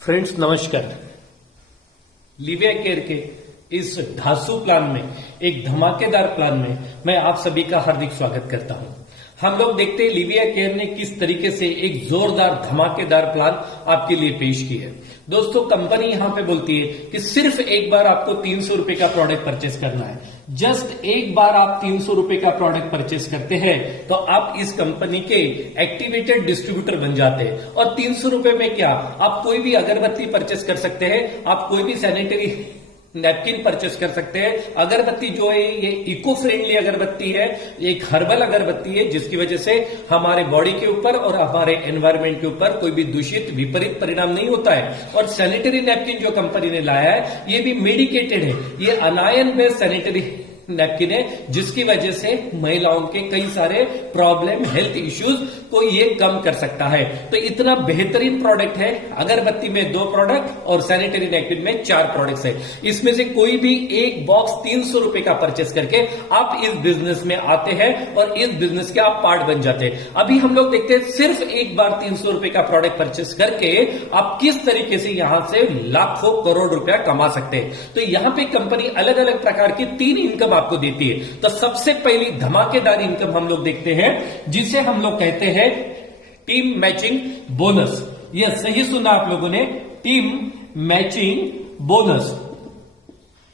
Friends नमस्कार। Livia care के इस धासु प्लान में, एक धमाकेदार प्लान में मैं आप सभी का हार्दिक स्वागत करता हूं। हम लोग देखते हैं लिविया केयर ने किस तरीके से एक जोरदार धमाकेदार प्लान आपके लिए पेश की है। दोस्तों, कंपनी यहां पे बोलती है कि सिर्फ एक बार आपको 300 रुपए का प्रोडक्ट परचेस करना है। जस्ट एक बार आप 300 रुपए का प्रोडक्ट परचेस करते हैं तो आप इस कंपनी के एक्टिवेटेड डिस्ट्रीब्यूटर बन जाते हैं। और 300 रुपए में क्या, आप कोई भी अगरबत्ती परचेस कर सकते हैं, आप कोई भी सैनिटरी नैपकिन परचेस कर सकते हैं। अगरबत्ती जो है ये इको फ्रेंडली अगरबत्ती है, एक हर्बल अगरबत्ती है जिसकी वजह से हमारे बॉडी के ऊपर और हमारे एनवायरमेंट के ऊपर कोई भी दूषित विपरीत परिणाम नहीं होता है। और सैनिटरी नैपकिन जो कंपनी ने लाया है ये भी मेडिकेटेड है, ये अनायन बेस्ड सैनिटरी नैपकिन है जिसकी वजह से महिलाओं के कई सारे प्रॉब्लम, हेल्थ इश्यूज को ये कम कर सकता है। तो इतना बेहतरीन प्रोडक्ट है। अगरबत्ती में 2 प्रोडक्ट और सैनिटरी नैपकिन में 4 प्रोडक्ट्स है। इसमें से कोई भी एक बॉक्स 300 रुपए का परचेस करके आप इस बिजनेस में आते हैं और इस बिजनेस के आप पार्ट बन जाते हैं। अभी हम लोग देखते हैं सिर्फ एक बार 300 रुपए का प्रोडक्ट परचेस करके आप किस तरीके से यहां से लाखों करोड़ रुपया कमा सकते हैं। तो यहां पे कंपनी अलग अलग प्रकार की 3 इनकम आपको देती है। तो सबसे पहली धमाकेदार इनकम हम लोग देखते हैं जिसे हम लोग कहते हैं टीम मैचिंग बोनस। यह सही सुना आप लोगों ने, टीम मैचिंग बोनस।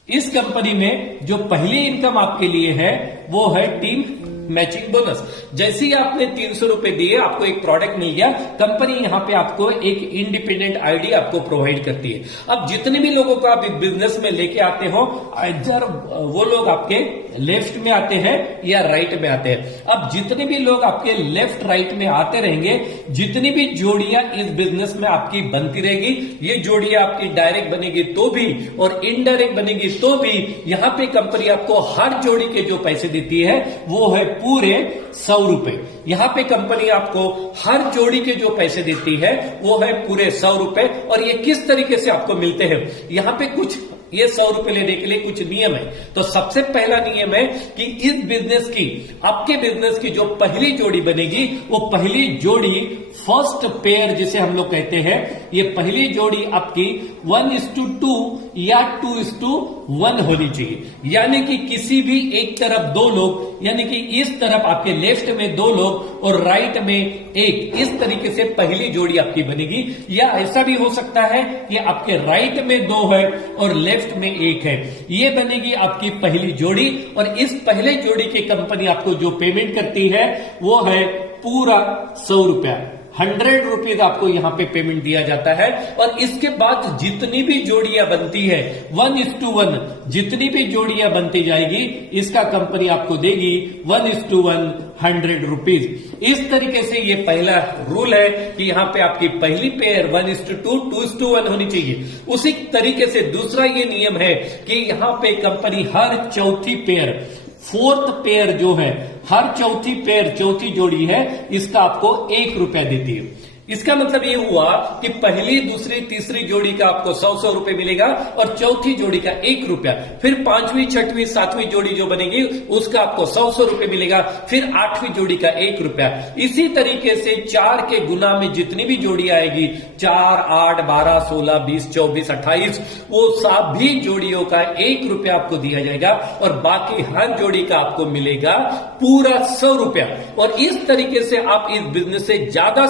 इस कंपनी में जो पहली इनकम आपके लिए है वो है टीम मैचिंग बोनस। जैसे ही आपने 300 रुपए दिए, आपको एक प्रोडक्ट मिल गया, कंपनी यहां पे आपको एक इंडिपेंडेंट आईडी आपको प्रोवाइड करती है। अब जितने भी लोगों को आप बिजनेस में लेके आते हो, इधर वो लोग आपके लेफ्ट में आते हैं या राइट में आते हैं। अब जितने भी लोग आपके लेफ्ट राइट में आते रहेंगे, जितनी भी जोड़ियां इस बिजनेस में आपकी बनती रहेगी, ये जोड़ियां आपकी डायरेक्ट बनेगी तो भी और इनडायरेक्ट बनेगी तो भी, यहां पे कंपनी आपको हर जोड़ी के जो पैसे देती है वो है पूरे 100 रुपए। यहां पे कंपनी आपको हर जोड़ी के जो पैसे देती है वो है पूरे 100 रुपए। और ये किस तरीके से आपको मिलते हैं, यहां पे कुछ ये 100 रुपए लेने के लिए कुछ नियम है। तो सबसे पहला नियम है कि इस बिजनेस की, आपके बिजनेस की जो पहली जोड़ी बनेगी वो पहली जोड़ी फर्स्ट पेयर जिसे हम लोग कहते हैं, ये पहली जोड़ी आपकी 1:2 या 2:1 होनी चाहिए। यानी कि किसी भी एक तरफ 2 लोग, यानी कि इस तरफ आपके लेफ्ट में 2 लोग और राइट में 1, इस तरीके से पहली जोड़ी आपकी बनेगी। या ऐसा भी हो सकता है कि आपके राइट में 2 है और लेफ्ट में 1 है, ये बनेगी आपकी पहली जोड़ी। और इस पहले जोड़ी की कंपनी आपको जो पेमेंट करती है वो है पूरा 100 रुपया, 100 रुपीज आपको यहां पे पेमेंट दिया जाता है। और इसके बाद जितनी भी जोड़ियां बनती है 1:1, जितनी भी जोड़ियां बनती जाएगी इसका कंपनी आपको देगी 1:1 100 रुपीज। इस तरीके से ये पहला रूल है कि यहां पे आपकी पहली पेयर 1:2 2:1 होनी चाहिए। उसी तरीके से दूसरा ये नियम है कि यहां पे कंपनी हर चौथी पेयर, 4th पेयर जो है, हर चौथी पेयर, चौथी जोड़ी है, इसका आपको 1 रुपया देती है। इसका मतलब ये हुआ कि पहली, दूसरी, तीसरी जोड़ी का आपको 100 रुपए मिलेगा और चौथी जोड़ी का 1 रुपया। फिर 5वीं, 6वीं, 7वीं जोड़ी जो बनेगी उसका आपको 100 रुपए मिलेगा। फिर 8वीं जोड़ी का 1 रुपया। इसी तरीके से 4 के गुना में जितनी भी जोड़ी आएगी, 4, 8, 12, 16, 20, 24, 28, वो सभी जोड़ियों का 1 रुपया आपको दिया जाएगा और बाकी हर जोड़ी का आपको मिलेगा पूरा 100 रुपया। और इस तरीके से आप इस बिजनेस से ज्यादा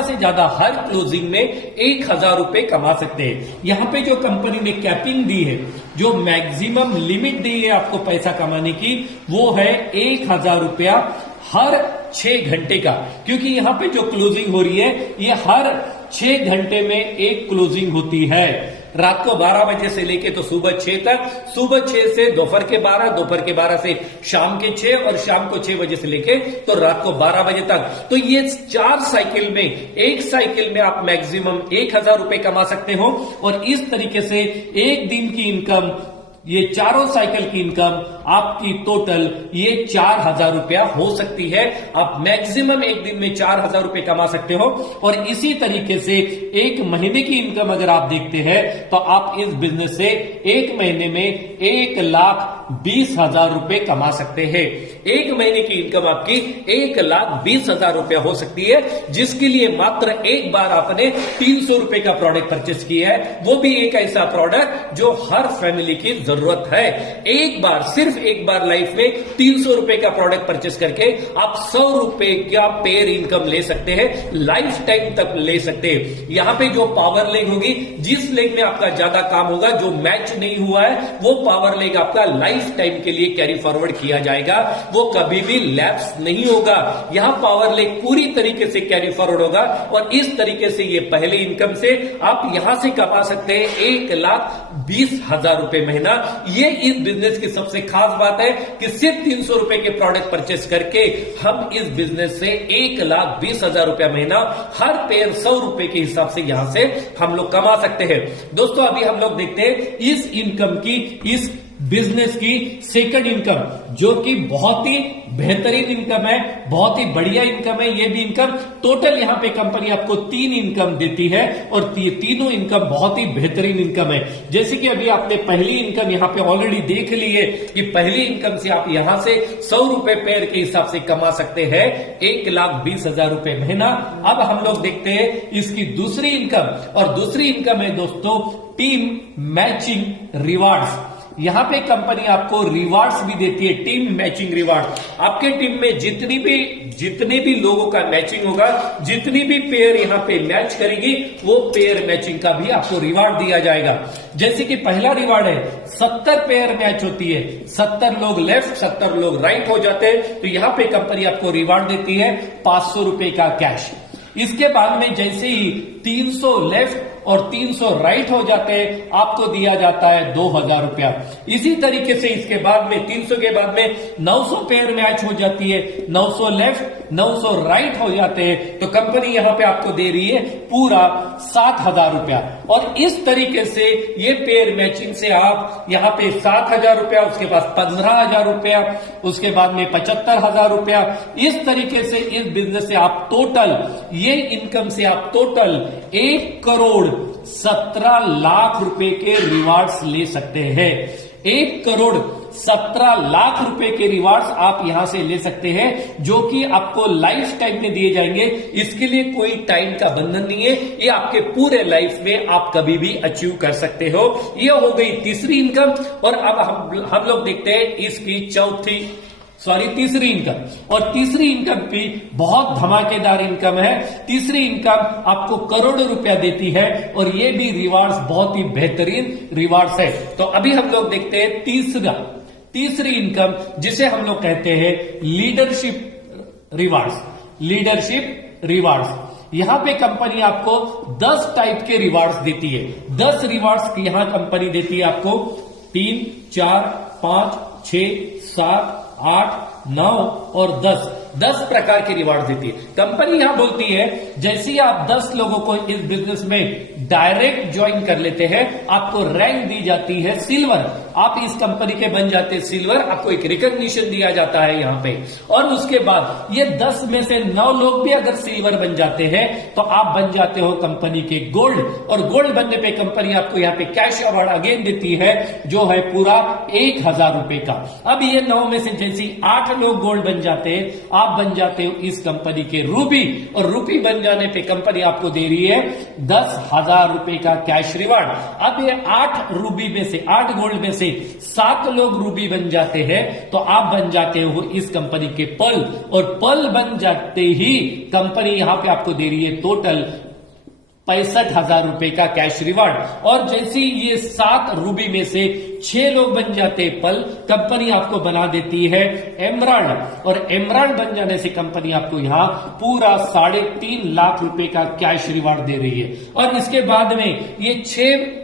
से ज्यादा हर क्लोजिंग में 1000 रुपए कमा सकते हैं। यहां पे जो कंपनी ने कैपिंग दी है, जो मैक्सिमम लिमिट दी है आपको पैसा कमाने की, वो है 1000 रुपया हर 6 घंटे का। क्योंकि यहां पे जो क्लोजिंग हो रही है ये हर 6 घंटे में एक क्लोजिंग होती है। रात को 12 बजे से लेके तो सुबह 6 तक, सुबह 6 से दोपहर के 12, दोपहर के 12 से शाम के 6 और शाम को 6 बजे से लेके तो रात को 12 बजे तक। तो ये 4 साइकिल में, एक साइकिल में आप मैक्सिमम 1000 रुपए कमा सकते हो। और इस तरीके से एक दिन की इनकम ये चारों साइकिल की इनकम आपकी टोटल ये 4,000 रुपया हो सकती है। आप मैक्सिमम एक दिन में 4,000 रुपए कमा सकते हो। और इसी तरीके से एक महीने की इनकम अगर आप देखते हैं तो आप इस बिजनेस से एक महीने में 1,20,000 रुपए कमा सकते हैं। एक महीने की इनकम आपकी 1,20,000 रुपया हो सकती है, जिसके लिए मात्र एक बार आपने 300 रुपए का प्रोडक्ट परचेस किया है, वो भी एक ऐसा प्रोडक्ट जो हर फैमिली की जरूरत है। एक बार, सिर्फ एक बार लाइफ में 300 रुपए का प्रोडक्ट परचेस करके आप 100 रुपए का पेयर इनकम ले सकते हैं, लाइफ टाइम तक ले सकते हैं। यहां पे जो पावर लेग होगी, जिस लेग में आपका ज्यादा काम होगा, जो मैच नहीं हुआ है, वो पावर लेग आपका लाइफ टाइम के लिए कैरी फॉरवर्ड किया जाएगा, वो कभी भी लैप्स नहीं होगा। यहां पावर लेग पूरी तरीके से कैरी फॉरवर्ड होगा और इस तरीके से ये पहले इनकम से आप यहां से कमा सकते हैं 1,20,000 रुपए महीना। ये इस बिजनेस की सबसे खास बात है कि सिर्फ 300 रुपए के प्रोडक्ट परचेस करके हम इस बिजनेस से 1,20,000 रुपया महीना हर पेयर 100 रुपए के हिसाब से यहां से हम लोग कमा सकते हैं। दोस्तों, अभी हम लोग देखते हैं इस इनकम की, इस बिजनेस की सेकंड इनकम, जो कि बहुत ही बेहतरीन इनकम है, बहुत ही बढ़िया इनकम है। ये भी इनकम टोटल यहां पे कंपनी आपको 3 इनकम देती है और तीनों इनकम बहुत ही बेहतरीन इनकम है। जैसे कि अभी आपने पहली इनकम यहां पे ऑलरेडी देख ली है कि पहली इनकम से आप यहां से 100 रुपए पेयर के हिसाब से कमा सकते हैं 1,20,000 रुपए महीना। अब हम लोग देखते हैं इसकी दूसरी इनकम, और दूसरी इनकम है दोस्तों टीम मैचिंग रिवार्ड्स। यहां पे कंपनी आपको रिवार्ड्स भी देती है, टीम मैचिंग रिवार्ड। आपके टीम में जितने भी लोगों का मैचिंग होगा, जितनी भी पेयर यहां पे मैच करेगी, वो पेयर मैचिंग का भी आपको रिवार्ड दिया जाएगा। जैसे कि पहला रिवार्ड है 70 पेयर मैच होती है, 70 लोग लेफ्ट 70 लोग राइट हो जाते हैं, तो यहां पे कंपनी आपको रिवार्ड देती है 500 रुपए का कैश। इसके बाद में जैसे ही 300 लेफ्ट और 300 राइट हो जाते हैं, आपको दिया जाता है 2,000 रुपया। इसी तरीके से इसके बाद में 300 के बाद में 900 पेयर मैच हो जाती है, 900 लेफ्ट 900 राइट हो जाते हैं, तो कंपनी यहां पे आपको दे रही है पूरा 7,000 रुपया। और इस तरीके से ये पेयर मैचिंग से आप यहां पे 7,000 रुपया, उसके बाद 15,000 रुपया, उसके बाद में 75,000 रुपया। इस तरीके से इस बिजनेस से आप टोटल, ये इनकम से आप टोटल 1,17,00,000 रुपए के रिवार्ड्स ले सकते हैं। 1,17,00,000 रुपए के रिवार्ड्स आप यहां से ले सकते हैं, जो कि आपको लाइफ टाइम में दिए जाएंगे। इसके लिए कोई टाइम का बंधन नहीं है, ये आपके पूरे लाइफ में आप कभी भी अचीव कर सकते हो। ये हो गई तीसरी इनकम। और अब हम लोग देखते हैं इसकी तीसरी इनकम। और तीसरी इनकम भी बहुत धमाकेदार इनकम है। तीसरी इनकम आपको करोड़ों रुपया देती है और ये भी रिवार्ड्स बहुत ही बेहतरीन रिवार्ड्स है। तो अभी हम लोग देखते हैं तीसरी इनकम, जिसे हम लोग कहते हैं लीडरशिप रिवार्ड्स। यहां पे कंपनी आपको 10 टाइप के रिवार्ड्स देती है। 10 रिवार्ड्स यहां कंपनी देती है आपको, 3, 4, 5, 6, 7, 8, 9 और 10 प्रकार के रिवार्ड देती है कंपनी। यहां बोलती है जैसे ही आप 10 लोगों को इस बिजनेस में डायरेक्ट ज्वाइन कर लेते हैं, आपको रैंक दी जाती है सिल्वर। आप इस कंपनी के बन जाते हैं सिल्वर, आपको एक रिकॉग्निशन दिया जाता है यहां पे। और उसके बाद ये 10 में से 9 लोग भी अगर सिल्वर बन जाते हैं, तो आप बन जाते हो कंपनी के गोल्ड। और गोल्ड बनने पे कंपनी आपको यहाँ पे कैश अवार्ड अगेन देती है, जो है पूरा 1,000 रुपए का। अब ये 9 में से जैसे 8 लोग गोल्ड बन जाते हैं, आप बन जाते हो इस कंपनी के रूबी। और रूबी बन जाने पे कंपनी आपको दे रही है 10,000 रुपए का कैश रिवार्ड। अब ये 8 रूबी में से, 8 गोल्ड में से 7 लोग रूबी बन जाते हैं, तो आप बन जाते हो इस कंपनी के पर्ल। और पर्ल बन जाते ही कंपनी यहां पे आपको दे रही है टोटल 65,000 रुपए का कैश रिवार्ड। और जैसे ये 7 रूबी में से 6 लोग बन जाते हैं पर्ल, कंपनी आपको बना देती है एमराल्ड। और एमराल्ड बन जाने से कंपनी आपको यहां पूरा 3.5 लाख रुपए का कैश रिवार्ड दे रही है। और इसके बाद में ये 6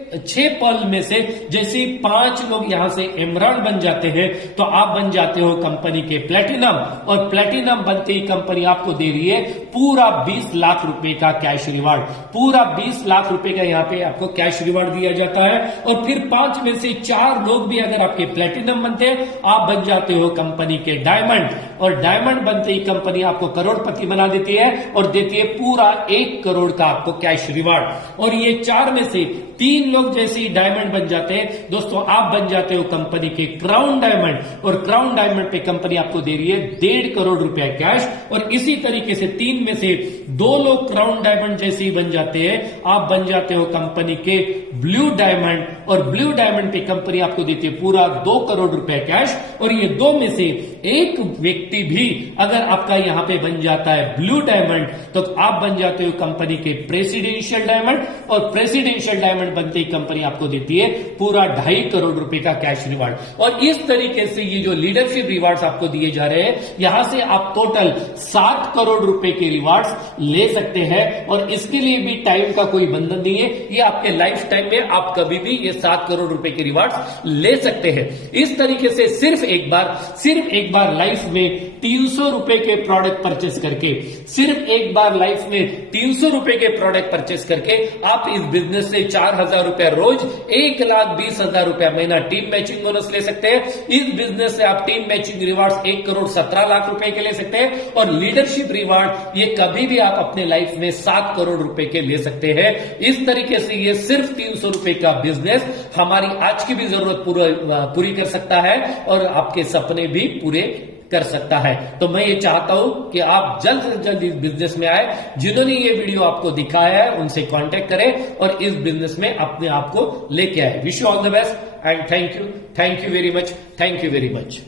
पर्ल में से जैसे 5 लोग यहां से एमराल्ड बन जाते हैं, तो आप बन जाते हो कंपनी के प्लेटिनम। और प्लेटिनम बनते ही कंपनी आपको दे रही है पूरा 20 लाख रुपए का कैश रिवार्ड। पूरा 20 लाख रुपए का यहां पे आपको कैश रिवार्ड दिया जाता है। और फिर 5 में से 4 4 लोग भी अगर आपके प्लेटिनम बनते हैं, आप बन जाते हो कंपनी के डायमंड, और डायमंड बनते ही कंपनी आपको करोड़पति बना देती है और देती है पूरा 1 करोड़ का आपको कैश रिवार्ड। और ये 4 में से 3 लोग जैसे ही डायमंड बन जाते हैं दोस्तों, आप बन जाते हो कंपनी के क्राउन डायमंड, और क्राउन डायमंड पे कंपनी आपको दे रही है 1.5 करोड़ रुपया कैश। और इसी तरीके से 3 में से 2 लोग क्राउन डायमंड जैसे ही बन जाते हैं, आप बन जाते हो कंपनी के ब्लू डायमंड, और ब्लू डायमंड पे कंपनी आपको देती है पूरा 2 करोड़ रुपया कैश। और ये 2 में से एक व्यक्ति भी अगर आपका यहां पे बन जाता है ब्लू डायमंड, तो आप बन जाते हो कंपनी के प्रेसिडेंशियल डायमंड, और प्रेसिडेंशियल डायमंड बनते ही कंपनी आपको देती है पूरा 2.5 करोड़ रुपए का कैश रिवार्ड। और इस तरीके से ये जो लीडरशिप रिवार्ड्स आपको दिए जा रहे हैं, यहां से आप टोटल 7 करोड़ रुपए के रिवार्ड्स ले सकते हैं। और इसके लिए भी टाइम का कोई बंधन नहीं है, ये आपके लाइफ टाइम में आप कभी भी ये 7 करोड़ रुपए के रिवार्ड्स ले सकते हैं। इस तरीके से सिर्फ एक बार लाइफ में 300 रुपए के प्रोडक्ट परचेस करके, सिर्फ एक बार लाइफ में 300 रुपए के प्रोडक्ट परचेस करके आप इस बिजनेस से 4,000 रुपया रोज, 1,20,000 रुपया महीना टीम मैचिंग बोनस ले सकते हैं। इस बिजनेस से आप team matching rewards 1 crore 17 lakh रुपए के ले सकते हैं, और लीडरशिप रिवार्ड ये कभी भी आप अपने लाइफ में 7 करोड़ रुपए के ले सकते हैं। इस तरीके से ये सिर्फ 300 रुपए का बिजनेस हमारी आज की भी जरूरत पूरी कर सकता है, और आपके सपने भी पूरे कर सकता है। तो मैं ये चाहता हूं कि आप जल्द से जल्द इस बिजनेस में आए। जिन्होंने ये वीडियो आपको दिखाया है उनसे कांटेक्ट करें और इस बिजनेस में अपने आप को लेके आए। Wish you all the best and thank you very much, thank you very much.